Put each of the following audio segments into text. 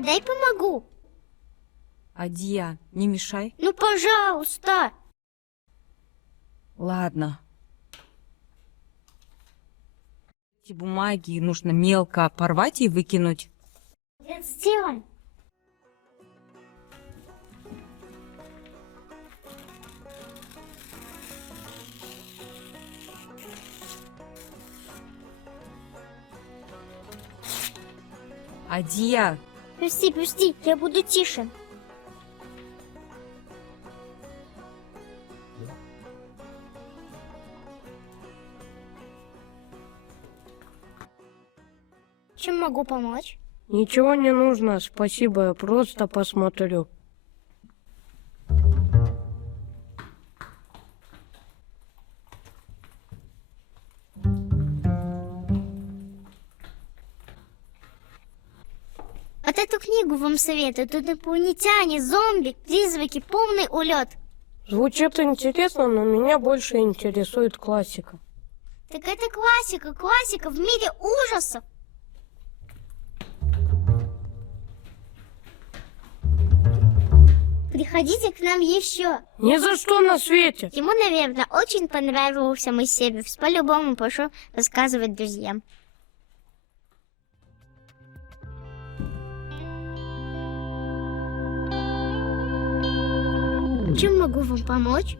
дай помогу. Адия, не мешай. Ну, пожалуйста. Ладно. Эти бумаги нужно мелко порвать и выкинуть. Это сделай. Адия, Пусти, я буду тише. Чем могу помочь? Ничего не нужно, спасибо, я просто посмотрю. Вот эту книгу вам советую. Тут инопланетяне, зомби, призраки, полный улет. Звучит интересно, но меня больше интересует классика. Так это классика в мире ужасов. Приходите к нам еще. Ни за что на свете! Ему, наверное, очень понравился мой Себевс. По-любому пошел рассказывать друзьям. Чем могу вам помочь?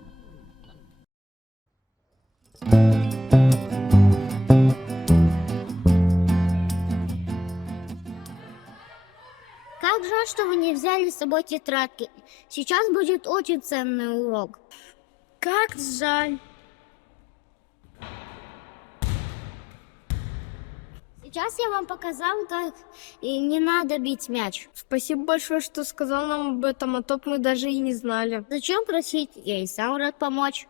Как жаль, что вы не взяли с собой тетрадки. Сейчас будет очень ценный урок. Как жаль. Сейчас я вам показал, как и не надо бить мяч. Спасибо большое, что сказал нам об этом, а то мы даже и не знали. Зачем просить? Я и сам рад помочь.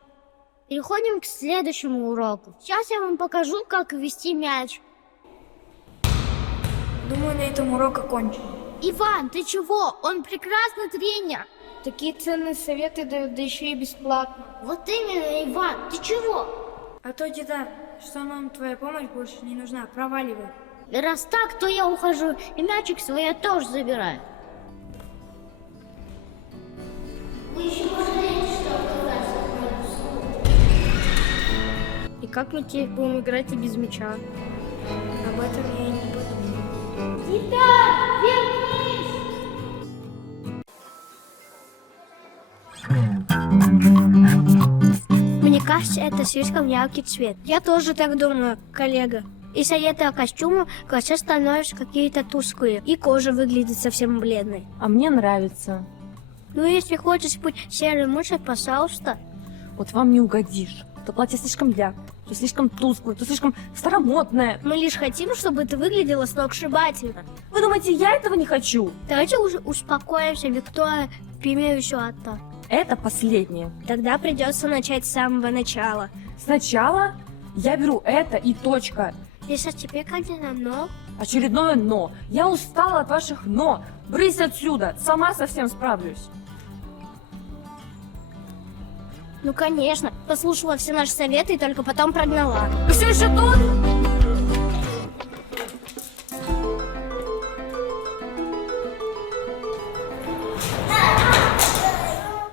Переходим к следующему уроку. Сейчас я вам покажу, как вести мяч. Думаю, на этом урок окончен. Иван, ты чего? Он прекрасный тренер. Такие ценные советы дают, да еще и бесплатно. Вот именно, Иван, ты чего? А то, деда, что нам твоя помощь больше не нужна, проваливай. Раз так, то я ухожу, и мячик свой я тоже забираю. Вы еще пожалеете, что отказались от моих услуг. И как мы теперь будем играть и без мяча? Об этом я и не подумал. Деда, вернись! Мне кажется, это слишком яркий цвет. Я тоже так думаю, коллега. Из-за этого костюма глаза становятся какие-то тусклые, и кожа выглядит совсем бледной. а мне нравится. Ну, если хочешь быть серой мышей, пожалуйста. Вот вам не угодишь. То платье слишком яркое, то слишком тусклое, то слишком старомодное. Мы лишь хотим, чтобы это выглядело сногсшибательно. Вы думаете, я этого не хочу? Давайте уже успокоимся, Виктория, пример еще одно. Это последнее. Тогда придется начать с самого начала. Сначала я беру это и точка. Если теперь, конечно, но... Очередное «но». Я устала от ваших «но». Брысь отсюда, сама совсем справлюсь. Ну, конечно, послушала все наши советы и только потом прогнала. Вы все еще тут?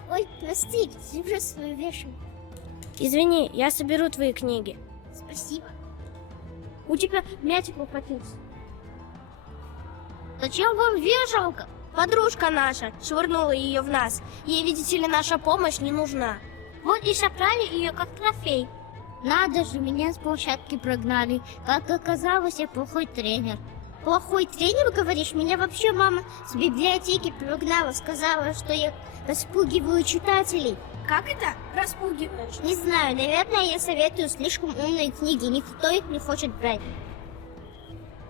Ой, прости, держи свою вешалку. Извини, я соберу твои книги. Спасибо. У тебя мячик ухватился. Зачем вам вешалка? Подружка наша швырнула ее в нас. Ей, видите ли, наша помощь не нужна. Вот и собрали ее как трофей. Надо же, меня с площадки прогнали. Как оказалось, я плохой тренер. Плохой тренер, говоришь? Меня вообще мама с библиотеки прогнала. Сказала, что я распугиваю читателей. Как это распугиваешь? Не знаю, наверное, я советую слишком умные книги. Никто их не хочет брать.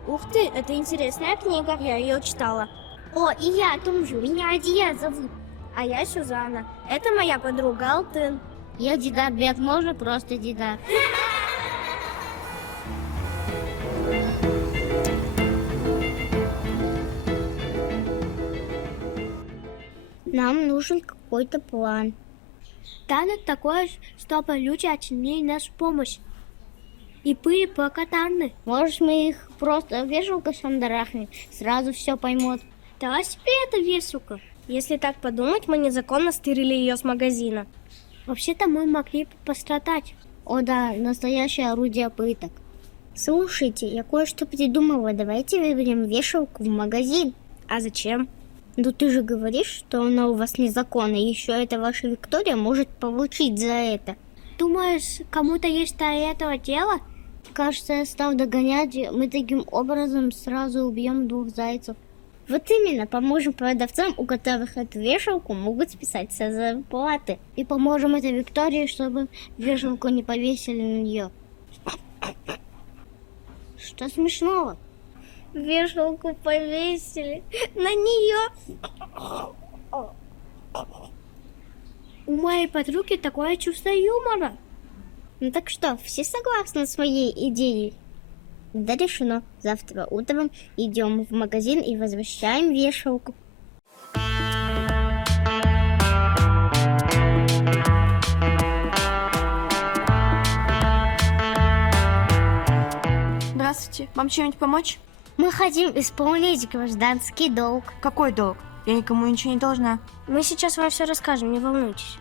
Ух ты, это интересная книга. Я ее читала. О, и я о том же. Меня Адия зовут. А я Сюзанна. Это моя подруга Алтын. Я Дидар Бек, можно просто Дидар. Нам нужен какой-то план. Станет такое, чтобы люди оценили нашу помощь. И были благодарны. Может, мы их просто вешалкой шандарахнем, сразу все поймут. Да себе эта вешалка. Если так подумать, мы незаконно стырили ее с магазина. Вообще-то мы могли бы пострадать. О да, настоящее орудие пыток. Слушайте, я кое-что придумала. Давайте выберем вешалку в магазин. А зачем? Ну ты же говоришь, что она у вас незаконна. Еще эта ваша Виктория может получить за это. Думаешь, кому-то есть до этого дело? Кажется, я стал догонять. Мы таким образом сразу убьем двух зайцев. Вот именно, поможем продавцам, у которых эту вешалку могут списать со зарплаты. И поможем этой Виктории, чтобы вешалку не повесили на нее. Что смешного? Вешалку повесили на нее. У моей подруги такое чувство юмора. Ну так что, все согласны с моей идеей? Да решено. Завтра утром идем в магазин и возвращаем вешалку. Здравствуйте. Вам чем-нибудь помочь? Мы хотим исполнить гражданский долг. Какой долг? Я никому ничего не должна. Мы сейчас вам все расскажем, не волнуйтесь.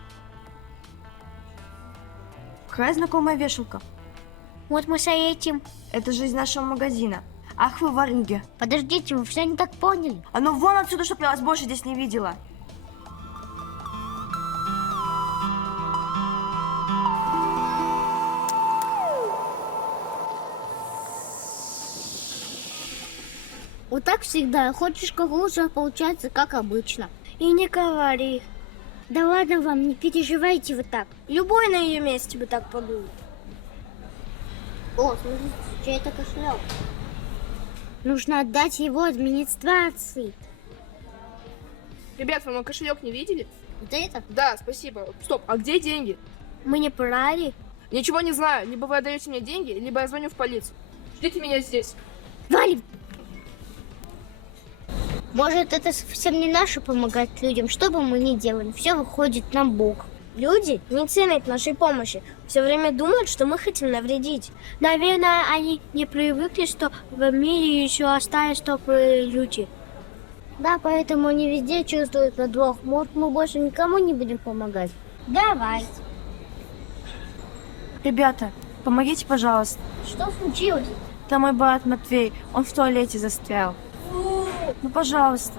Какая знакомая вешалка? Вот мы с этим. Это же из нашего магазина. Ах вы ворюги. Подождите, вы все не так поняли. А ну вон отсюда, чтоб я вас больше здесь не видела. Вот так всегда. Хочешь как лучше, а получается как обычно. И не говори. Да ладно вам, не переживайте вы так. Любой на ее месте бы так подумал. О, смотрите, чей это кошелек? Нужно отдать его администрации. Ребят, вы мой кошелек не видели? Вот это? Да, спасибо. Стоп, а где деньги? Мы не брали. Ничего не знаю. Либо вы отдаете мне деньги, либо я звоню в полицию. Ждите меня здесь. Валим! Может, это совсем не наше помогать людям. Что бы мы ни делали, все выходит на бок. Люди не ценят нашей помощи. Все время думают, что мы хотим навредить. Наверное, они не привыкли, что в мире еще остались добрые люди. Да, поэтому они везде чувствуют подвох. Может, мы больше никому не будем помогать? Давай. Ребята, помогите, пожалуйста. Что случилось? Там мой брат Матвей, он в туалете застрял. Ну, пожалуйста.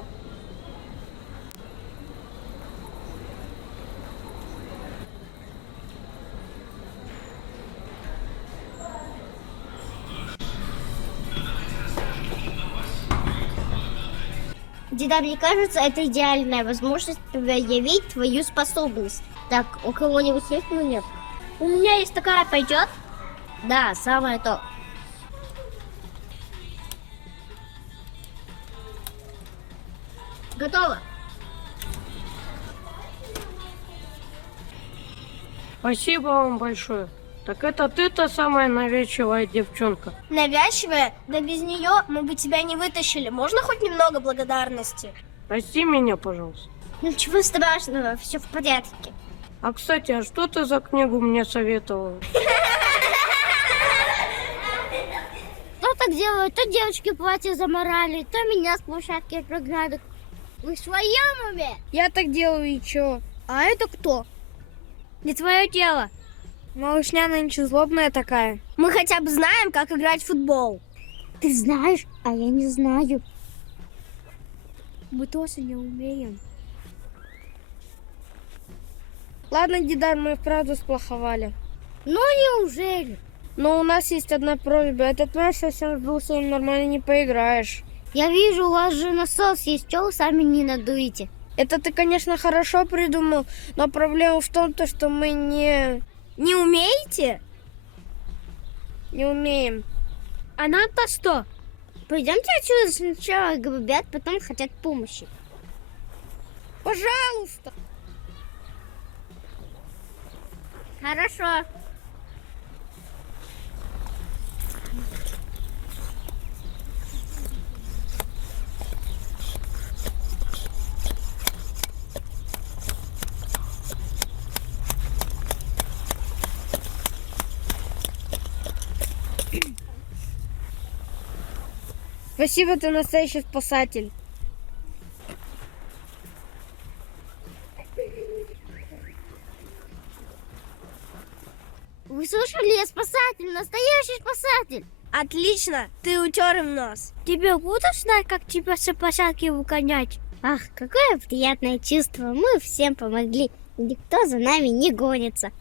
Деда, мне кажется, это идеальная возможность проявить твою способность. Так, у кого-нибудь есть монет? У меня есть такая, пойдет? Да, самое то. Готово. Спасибо вам большое. Так это ты та самая навязчивая девчонка. Навязчивая? Да без нее мы бы тебя не вытащили. Можно хоть немного благодарности? Прости меня, пожалуйста. Ничего страшного, все в порядке. А, кстати, а что ты за книгу мне советовала? Кто так делает? То девочки платье заморали, то меня с площадки прогнали. Вы в своем уме? Я так делаю и чё? А это кто? Не твое дело. Малышня нынче злобная такая. Мы хотя бы знаем, как играть в футбол. Ты знаешь, а я не знаю. Мы тоже не умеем. Ладно, Дидар, мы вправду сплоховали. Ну неужели? Но у нас есть одна просьба. Этот мяч совсем сдулся, им нормально не поиграешь. Я вижу, у вас же насос есть, чего вы сами не надуете? Это ты, конечно, хорошо придумал, но проблема в том, что мы не... Не умеете? Не умеем. А нам-то что? Пойдемте отсюда, сначала грубят, потом хотят помощи. Пожалуйста. Хорошо. Спасибо, ты настоящий спасатель. Вы слышали, я спасатель, настоящий спасатель. Отлично, ты утер им нос. Тебе будешь знать, как тебя с площадки выгонять? Ах, какое приятное чувство. Мы всем помогли. Никто за нами не гонится.